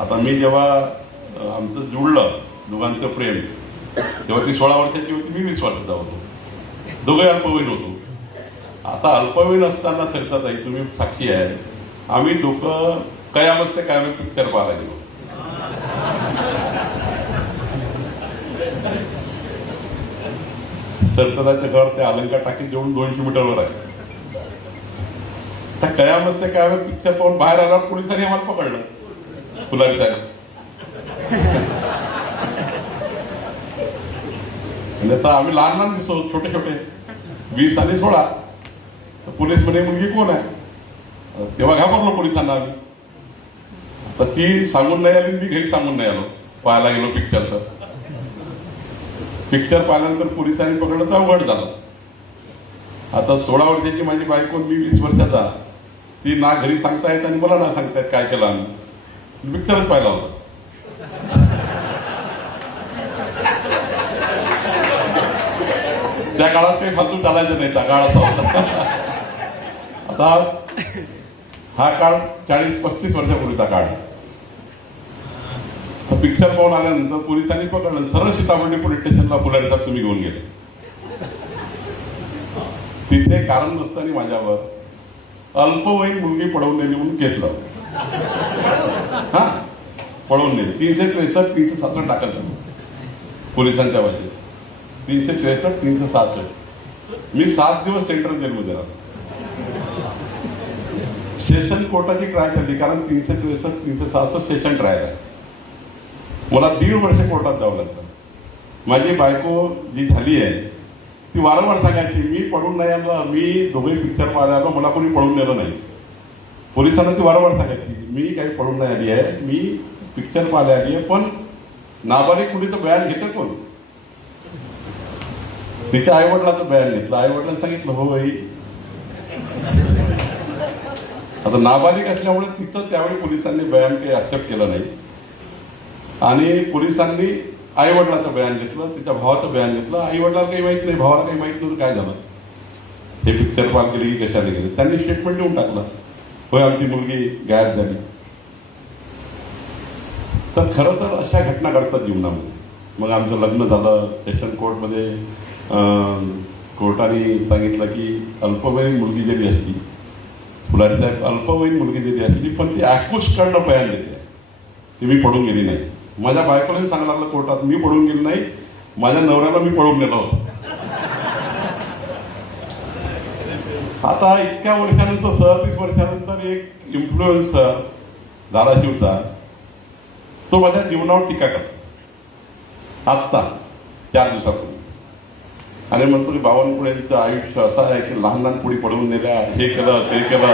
आता मी जेव्हा आमचं जुळलं दोघांचं प्रेम, तेव्हा ती 16 वर्षाची होती, मी 20 वर्षाचा होतो. दोघे अल्पवयीन होतो. आता अल्पवयीन असताना सरिताताई तुम्ही साक्षी आहे, आम्ही दोघं कयामत से कयामत पिक्चर पाहायला गेलो. सरिताताईचं घर ते अलंकार टाकीत जवळून 200 मीटरवर आहे. त्या कयामत से कयामत पिक्चर पाहून बाहेर आल्यावर पोलिसांनी आम्हाला पकडलं. फुलारी साहेब म्हणजे आता आम्ही लहान लहान दिसतो, छोटे छोटे 20 आणि 16. तर पोलीस मध्ये मुलगी कोण आहे, तेव्हा घाबरलो पोलिसांना आम्ही. तर ती सांगून नाही आली, मी घरी सांगून नाही आलो. पाहायला गेलो पिक्चर. तर पिक्चर पाहिल्यानंतर पोलिसांनी पकडलं तर अवघड झालं. आता 16 वर्षाची माझी बायको, मी 20 वर्षाचा. ती ना घरी सांगतायत आणि मला ना सांगतायत काय केलं आम्ही. पिक्चरच पाहिला होता. त्या काळात काही फालतू चालायचं नाही, त्या काळाचा होता. आता हा काळ 40-35 वर्षापूर्वीचा काळ. तर पिक्चर पाहून आल्यानंतर पोलिसांनी पकडलं, सरळ सीताबर्डी पोलीस स्टेशनला फुलारी साहेब तुम्ही घेऊन गेले. तिथे कारण नसताना माझ्यावर अल्पवयीन मुलगी पळवून नेली म्हणून केस लावली. हा, पळवून नेली. 363, 367 टाकायचं पोलिसांच्या वतीने. 363, 367. मी 7 दिवस सेंट्रल जेलमध्ये राहतो. सेशन कोर्टाची ट्राय झाली, कारण 363, 367 सेशन ट्रायल आहे. मला 1.5 वर्ष कोर्टात जावं लागतं. माझी बायको जी झाली आहे ती वारंवार सांगायची, मी पळून नाही आलो, मी दोघे पिक्चर पाहायला आलो, मला कोणी पळून नेलं नाही. पोलिसांना ती वारंवार सांगायची, मी काही पळून नाही आली आहे, मी पिक्चर पाहायला आली आहे. पण नाबालिक कुणी तर बयान घेतं कोण? तिच्या आईवडिलाचं बयान घेतलं. आईवडिलांनी सांगितलं, हो बाई. आता नाबालिक असल्यामुळे तिचं त्यावेळी पोलिसांनी बयान काही ऍक्सेप्ट केलं नाही. आणि पोलिसांनी आईवडिलाचं बयान घेतलं, तिच्या भावाचं बयान घेतलं. आईवडिलाला काही माहित नाही, भावाला काही माहित नव्हतं काय झालं, हे पिक्चर पाहायला गेली की कशाला गेली. त्यांनी स्टेटमेंट देऊन टाकलं, होय आमची मुलगी गायब झाली. तर खरं तर अशा घटना घडतात जीवनामध्ये. मग आमचं लग्न झालं. सेशन कोर्टमध्ये कोर्टाने सांगितलं की अल्पवयीन मुलगी जरी असली, फुलारी साहेब अल्पवयीन मुलगी जरी असली, पण ती कडनं बयान देते ती मी पडून गेली नाही. माझ्या बायकोलाही सांगायला लागलं कोर्टात, मी पडून गेली नाही, माझ्या नवऱ्याला मी पळून नेलं होतं. आता इतक्या वर्षानंतर 37 वर्षानंतर एक इन्फ्लुएन्सर धाराशिवचा, तो माझ्या जीवनावर टीका करतो आत्ता 4 दिवसापूर्वी. आणि म्हणतो की बावनकुळेंचं आयुष्य असं आहे की लहान लहान पुढे पडवून नेल्या, हे केलं ते केलं.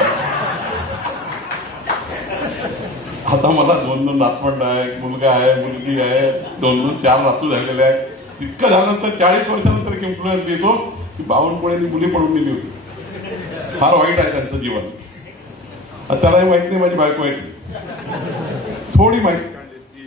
आता मला 2 नातवंड आहे, मुलगा आहे, मुलगी आहे, 2-4 नातू झालेले आहेत. इतकं झाल्यानंतर 40 वर्षानंतर एक इन्फ्लुएन्स देतो की बावनकुळेंनी मुली पडून नेली होती. फार वाईट आहे त्यांचं जीवन. त्यालाही माहित नाही माझी बायको आहे, थोडी माहिती